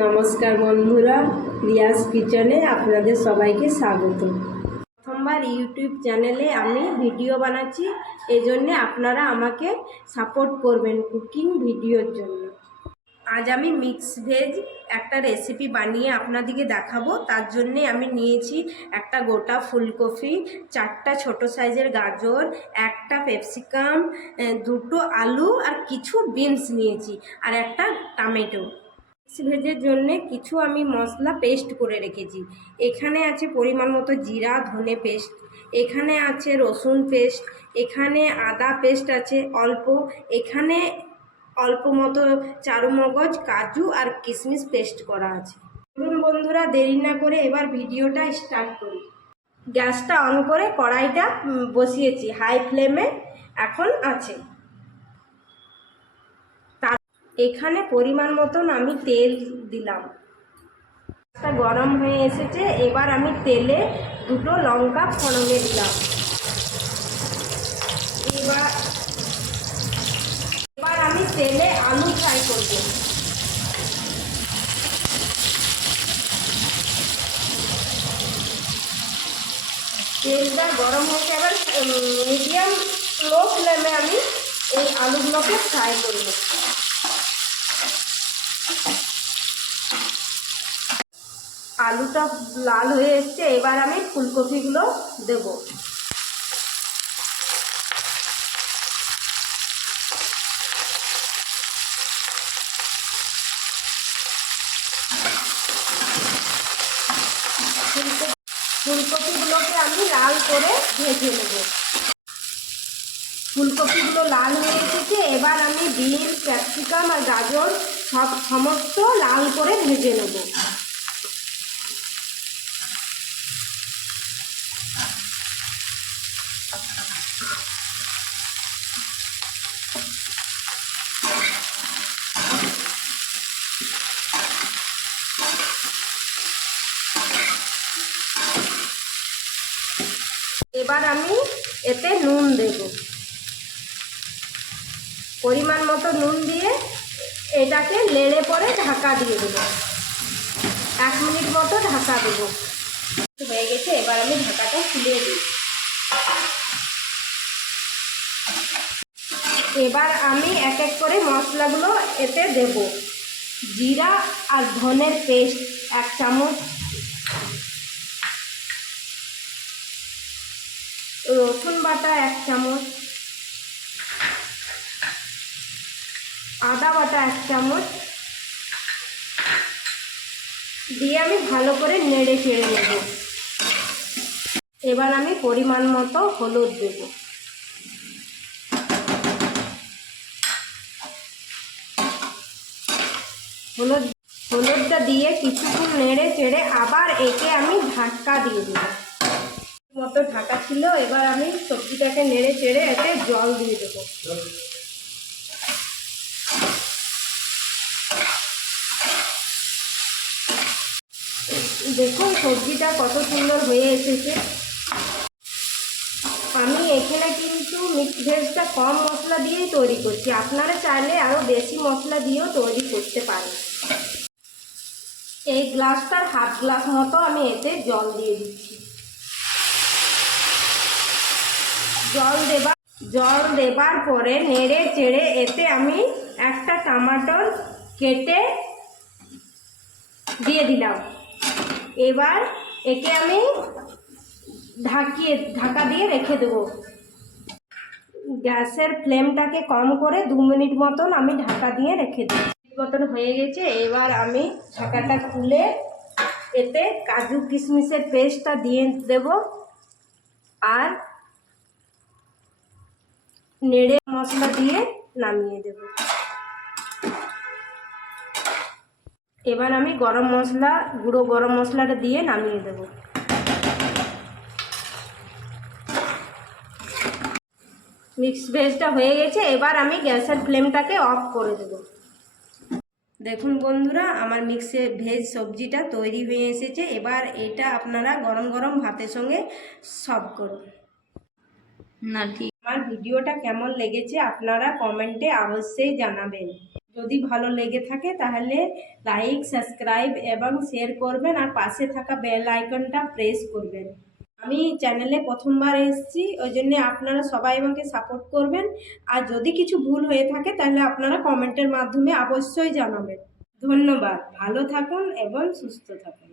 নমস্কার বন্ধুরা, রিয়াজ কিচেনে আপনাদের সবাইকে স্বাগত। প্রথমবার ইউটিউব চ্যানেলে আমি ভিডিও বানাচ্ছি, এজন্য আপনারা আমাকে সাপোর্ট করবেন কুকিং ভিডিওর জন্য। আজ আমি মিক্স ভেজ একটা রেসিপি বানিয়ে আপনাদেরকে দেখাবো। তার জন্যে আমি নিয়েছি একটা গোটা ফুলকপি, 4টা ছোট সাইজের গাজর, একটা ক্যাপসিকাম, 2টো আলু আর কিছু বিনস নিয়েছি আর একটা টমেটো। মিক্স ভেজের জন্যে কিছু আমি মশলা পেস্ট করে রেখেছি। এখানে আছে পরিমাণ মতো জিরা ধনে পেস্ট, এখানে আছে রসুন পেস্ট, এখানে আদা পেস্ট আছে অল্প, এখানে অল্প মতো চারুমগজ, কাজু আর কিশমিশ পেস্ট করা আছে। চলুন বন্ধুরা, দেরি না করে এবার ভিডিওটা স্টার্ট করি। গ্যাসটা অন করে কড়াইটা বসিয়েছি, হাই ফ্লেমে এখন আছে। এখানে পরিমাণ মতন আমি তেল দিলাম, গরম হয়ে এসেছে। এবার আমি তেলে 2টো লঙ্কা ফোড়নে দিলাম। এবার আমি তেলে আলু ফ্রাই করব। তেলটা গরম হয়েছে, এবার মিডিয়াম লো ফ্লেমে আমি এই আলুগুলোকে ফ্রাই করব। আলুটা লাল হয়ে এসছে, এবার আমি ফুলকপিগুলো দেব। ফুলকপিগুলোকে আমি লাল করে ভেজে নেব। ফুলকপিগুলো লাল হয়ে এসেছে, এবার আমি বিনস, ক্যাপসিকাম আর গাজর সমস্ত লাল করে ভেজে নেব। এবার আমি এতে নুন দেব, পরিমাণ মতো নুন দিয়ে এটাকে নেড়ে পরে ঢাকা দিয়ে দেব। 1 মিনিট মতো ঢাকা দেব। হয়ে গেছে, এবার আমি ঢাকাটা খুলে দিই। এবার আমি এক এক করে মশলাগুলো এতে দেব। জিরা আর ধনের পেস্ট 1 চামচ, রসুন বাটা 1 চামচ, আদা বাটা 1 চামচ দিয়ে আমি ভালো করে নেড়ে চেড়ে নেব। এবার আমি পরিমাণ মতো হলুদ দেব। হলুদটা দিয়ে কিছুক্ষণ নেড়ে চেড়ে আবার একে আমি ঢাকা দিয়ে দেব। মতো ঢাকা ছিল, এবার আমি সবজিটাকে নেড়ে চেড়ে এতে জল দিয়ে দেব। দেখুন সবজিটা কত সুন্দর হয়ে এসেছে। আমি এখানে কিন্তু মিক্স ভেজটা কম মশলা দিয়েই তৈরি করছি, আপনারা চাইলে আরও বেশি মশলা দিয়েও তৈরি করতে পারেন। এই গ্লাসটার হাফ গ্লাস মতো আমি এতে জল দিয়ে দিচ্ছি। জল দেবার পরে নেড়ে চেড়ে এতে আমি একটা টমেটোর কেটে দিয়ে দিলাম। এবার একে আমি ঢাকা দিয়ে রেখে দেব। গ্যাসের ফ্লেমটাকে কম করে 2 মিনিট মতন আমি ঢাকা দিয়ে রেখে দেব। মতন হয়ে গেছে, এবার আমি ঢাকাটা খুলে এতে কাজু কিশমিশের পেস্টটা দিয়ে দেব আর নেড়ে মশলা দিয়ে নামিয়ে দেব। এবার আমি গুঁড়ো গরম মশলাটা দিয়ে নামিয়ে দেব। মিক্স ভেজটা হয়ে গেছে, এবার আমি গ্যাসের ফ্লেমটাকে অফ করে দেব। দেখুন বন্ধুরা, আমার মিক্স ভেজ সবজিটা তৈরি হয়ে এসেছে। এবার এটা আপনারা গরম গরম ভাতের সঙ্গে সার্ভ করুন। আমার ভিডিওটা কেমন লেগেছে আপনারা কমেন্টে অবশ্যই জানাবেন। যদি ভালো লেগে থাকে তাহলে লাইক, সাবস্ক্রাইব এবং শেয়ার করবেন, আর পাশে থাকা বেল আইকনটা প্রেস করবেন। আমি চ্যানেলে প্রথমবার এসেছি, ওই জন্য আপনারা সবাই আমাকে সাপোর্ট করবেন। আর যদি কিছু ভুল হয়ে থাকে তাহলে আপনারা কমেন্টের মাধ্যমে অবশ্যই জানাবেন। ধন্যবাদ। ভালো থাকুন এবং সুস্থ থাকুন।